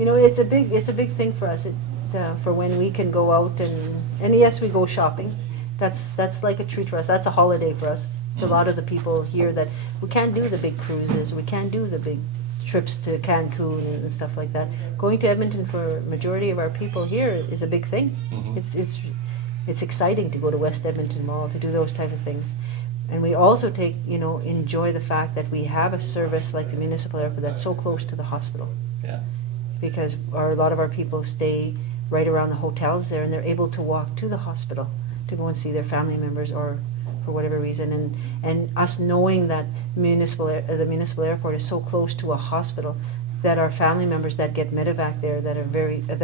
You know, it's a big thing for us. For when we can go out and yes, we go shopping. That's like a treat for us. That's a holiday for us. A lot of the people here that we can't do the big cruises, we can't do the big trips to Cancun and stuff like that. Going to Edmonton for majority of our people here is a big thing. It's exciting to go to West Edmonton Mall to do those type of things. And we also enjoy the fact that we have a service like the municipal airport that's so close to the hospital. Yeah. Because a lot of our people stay right around the hotels there, and they're able to walk to the hospital to go and see their family members or for whatever reason. And us knowing that the municipal airport is so close to a hospital, that our family members that get medevac there that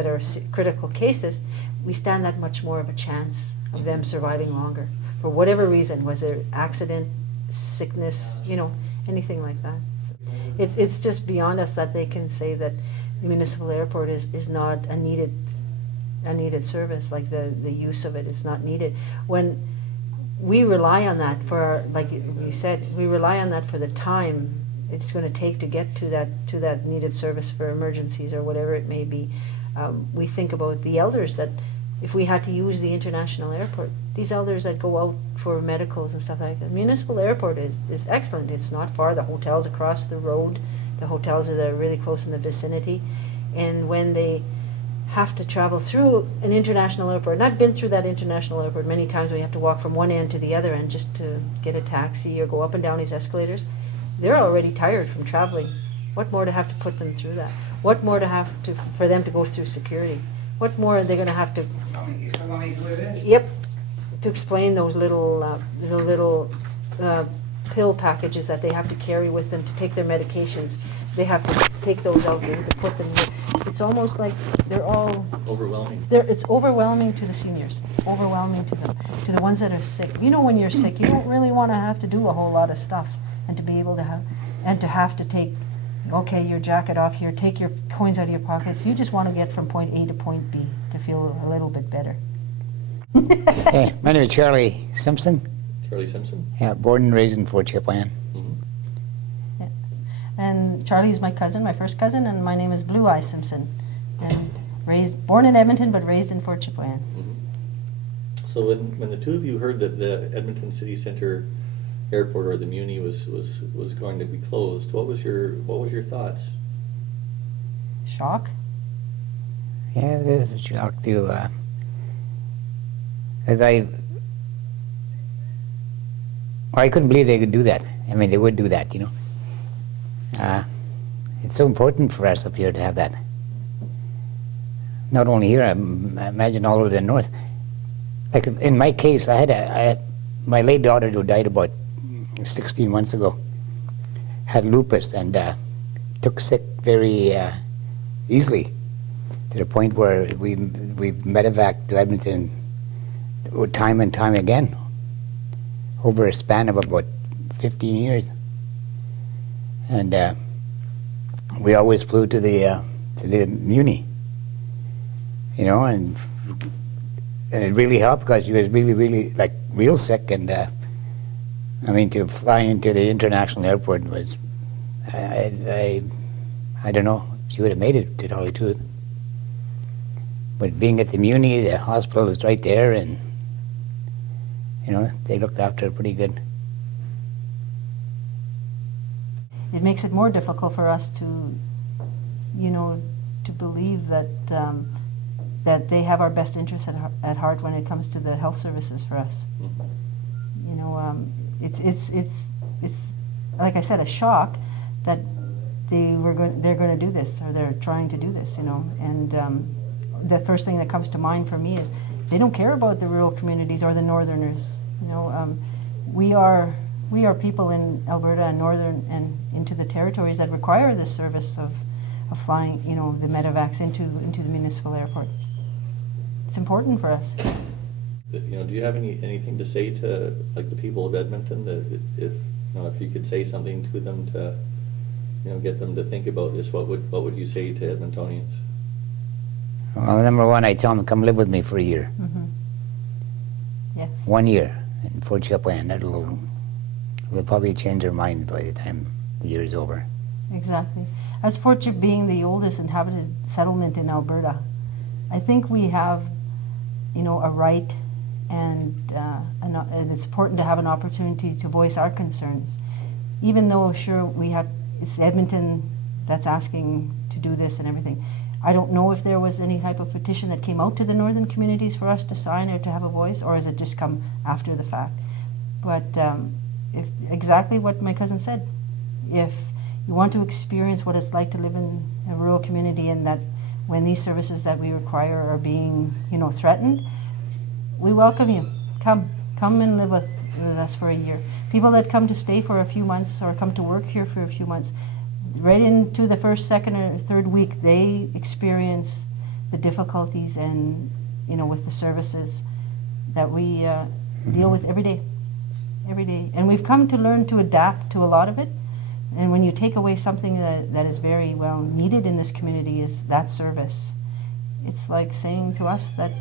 are critical cases, we stand that much more of a chance of them surviving longer for whatever reason, was there accident, sickness, anything like that. It's just beyond us that they can say that the municipal airport is not a needed service, like the use of it is not needed. When we rely on that like you said, we rely on that for the time it's going to take to get to that needed service for emergencies or whatever it may be. We think about the elders that if we had to use the international airport, these elders that go out for medicals and stuff like that. Municipal airport is excellent. It's not far. The hotels across the road, the hotels that are really close in the vicinity, and when they have to travel through an international airport, and I've been through that international airport many times, we have to walk from one end to the other end just to get a taxi or go up and down these escalators. They're already tired from traveling. What more to have to put them through that? What more for them to go through security? What more are they going to have to? Yep, to explain those little pill packages that they have to carry with them to take their medications. They have to take those out there to put them. It's almost like they're all overwhelming. It's overwhelming to the seniors. It's overwhelming to the ones that are sick. When you're sick, you don't really want to have to do a whole lot of stuff, and to be able to have to take, okay, your jacket off here, take your coins out of your pockets. You just want to get from point A to point B to feel a little bit better. Hey, my name is Charlie Simpson. Charlie Simpson? Yeah, born and raised in Fort Chipewyan. Yeah. And Charlie's my cousin, my first cousin, and my name is Blue Eyes Simpson. And born in Edmonton, but raised in Fort Chipewyan. So when the two of you heard that the Edmonton City Centre Airport, or the Muni, was going to be closed, what was your thoughts? Shock. Yeah, there's a shock too. I couldn't believe they could do that. I mean, they would do that, It's so important for us up here to have that. Not only here, I imagine all over the north. Like in my case, I had my late daughter who died about 16 months ago, had lupus and took sick very easily, to the point where we medevaced to Edmonton time and time again over a span of about 15 years. And we always flew to the Muni, and it really helped because she was really, really, like, real sick. And to fly into the international airport was, I don't know, she would have made it, to tell the truth. But being at the Muni, the hospital was right there, and they looked after her pretty good. It makes it more difficult for us to believe that that they have our best interests at heart when it comes to the health services for us. It's like I said, a shock that they're going to do this, or they're trying to do this. And the first thing that comes to mind for me is they don't care about the rural communities or the northerners. We are people in Alberta and northern and into the territories that require this service of flying, the medevacs into the municipal airport. It's important for us. Do you have anything to say to, like, the people of Edmonton, that if you could say something to them to get them to think about this, what would you say to Edmontonians? Well, number one, I tell them to come live with me for a year. Mm-hmm. Yes. 1 year in Fort Chipewyan. That'll probably change their mind by the time the year is over. Exactly. as Fort Chip being the oldest inhabited settlement in Alberta, I think we have, you know, a right and it's important to have an opportunity to voice our concerns. Even though, sure, it's Edmonton that's asking to do this and everything. I don't know if there was any type of petition that came out to the northern communities for us to sign or to have a voice, or has it just come after the fact? But if exactly what my cousin said, if you want to experience what it's like to live in a rural community, and that when these services that we require are being, you know, threatened, we welcome you. Come and live with us for a year. People that come to stay for a few months or come to work here for a few months, right into the first, second, or third week, they experience the difficulties and, you know, with the services that we deal with every day. And we've come to learn to adapt to a lot of it. And when you take away something that is very well needed in this community, is that service. It's like saying to us that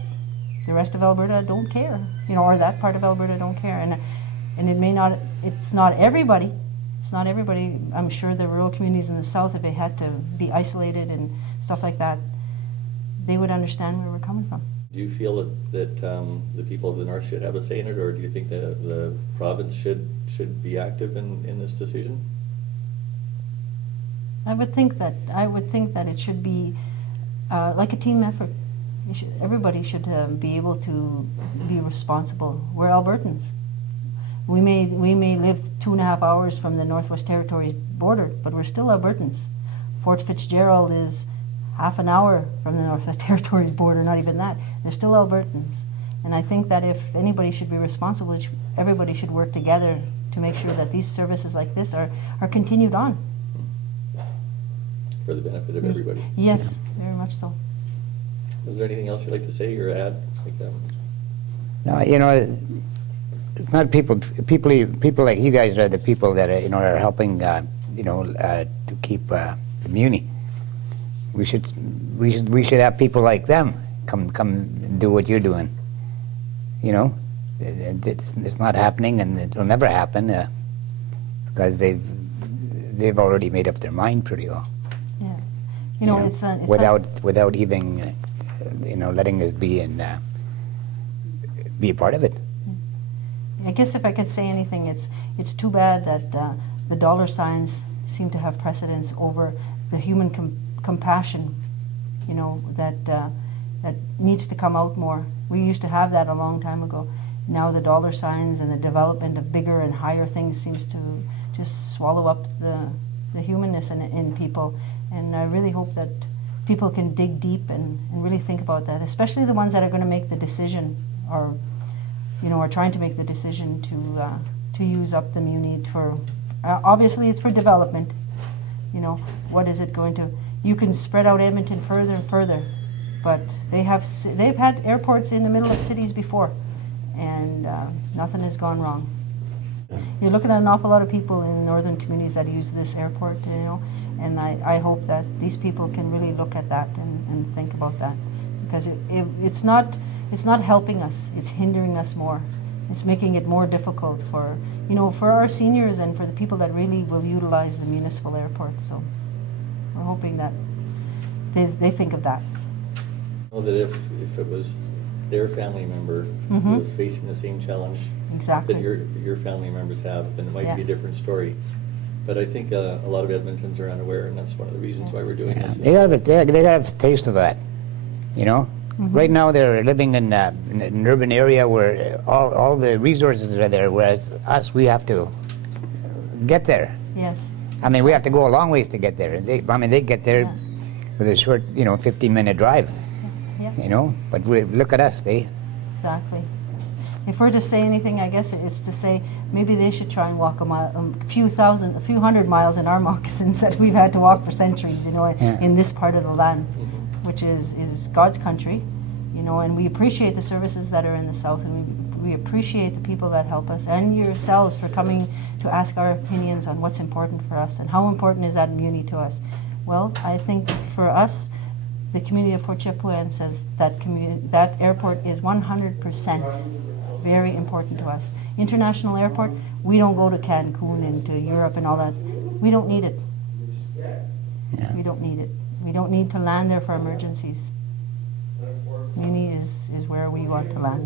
the rest of Alberta don't care, you know, or that part of Alberta don't care. And it may not, it's not everybody. It's not everybody. I'm sure the rural communities in the south, if they had to be isolated and stuff like that, they would understand where we're coming from. Do you feel that the people of the north should have a say in it, or do you think that the province should be active in this decision? I would think that it should be like a team effort. Everybody should be able to be responsible. We're Albertans. We may live 2.5 hours from the Northwest Territories border, but we're still Albertans. Fort Fitzgerald is half an hour from the Northwest Territories border, not even that. They're still Albertans. And I think that if anybody should be responsible, everybody should work together to make sure that these services like this are continued on. For the benefit of everybody. Yes, very much so. Is there anything else you'd like to say or add? No, you know, it's not people like you guys are the people that are, you know, are helping, to keep the Muni. We should have people like them come and do what you're doing. You know, it's not happening, and it'll never happen because they've already made up their mind pretty well. Yeah, you know, it's without even letting us be a part of it. I guess if I could say anything, it's too bad that the dollar signs seem to have precedence over the human compassion, you know, that needs to come out more. We used to have that a long time ago. Now the dollar signs and the development of bigger and higher things seems to just swallow up the humanness in people. And I really hope that people can dig deep and really think about that, especially the ones that are going to make the decision, or are trying to make the decision to use up the Muni for, obviously it's for development. You know, what is it going to, you can spread out Edmonton further and further, but they've had airports in the middle of cities before, and nothing has gone wrong. You're looking at an awful lot of people in northern communities that use this airport, you know, and I hope that these people can really look at that and think about that, because it's not helping us, it's hindering us more. It's making it more difficult for our seniors and for the people that really will utilize the municipal airport. So we're hoping that they think of that. Know that if it was their family member who was facing the same challenge Exactly. that your family members have, then it might be a different story. But I think a lot of Edmontons are unaware, and that's one of the reasons why we're doing this. They gotta have a taste of that, you know. Right now they're living in an urban area where all the resources are there, whereas us, we have to get there. Yes. I mean, we have to go a long ways to get there. They get there with a short, 15-minute drive. Yeah. You know, but look at us, Exactly. If we're to say anything, I guess it's to say maybe they should try and walk a few hundred miles in our moccasins that we've had to walk for centuries, in this part of the land, which is God's country, and we appreciate the services that are in the south, and we appreciate the people that help us, and yourselves for coming to ask our opinions on what's important for us, and how important is that Muni to us. Well, I think for us, the community of Fort Chipewyan says that airport is 100% very important to us. International airport, we don't go to Cancun and to Europe and all that. We don't need it. Yeah. We don't need it. We don't need to land there for emergencies. Muni is where we want to land.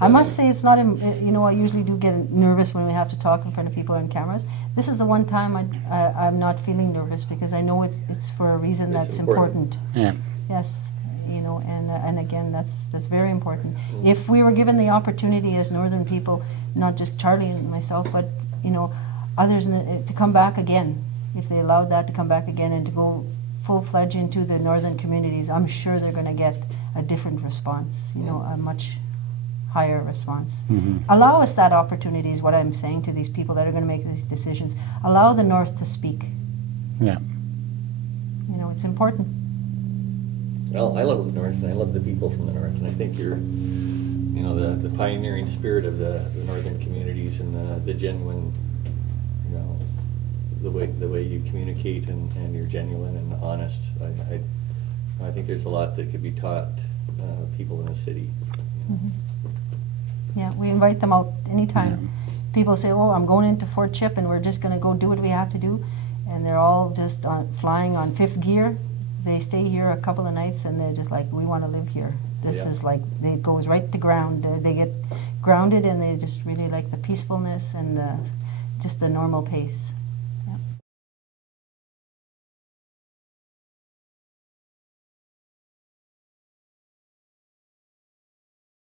I must say it's not, I usually do get nervous when we have to talk in front of people on cameras. This is the one time I'm not feeling nervous because I know it's for a reason It's that's important. important. Yeah. Yes, and again, that's very important. If we were given the opportunity as Northern people, not just Charlie and myself, but, others to come back again, if they allowed that to come back again and to go full-fledged into the Northern communities, I'm sure they're going to get a different response, a much higher response. Allow us that opportunity is what I'm saying to these people that are going to make these decisions. Allow the North to speak. Yeah. It's important. Well, I love the North, and I love the people from the North, and I think you're, the pioneering spirit of the Northern communities and the genuine, the way you communicate and you're genuine and honest. I think there's a lot that could be taught people in the city. Yeah, we invite them out anytime. People say, "Oh, I'm going into Fort Chip, and we're just going to go do what we have to do," and they're all just flying on 5th gear. They stay here a couple of nights, and they're just like, "We want to live here." This is like, it goes right to ground. They get grounded, and they just really like the peacefulness and just the normal pace.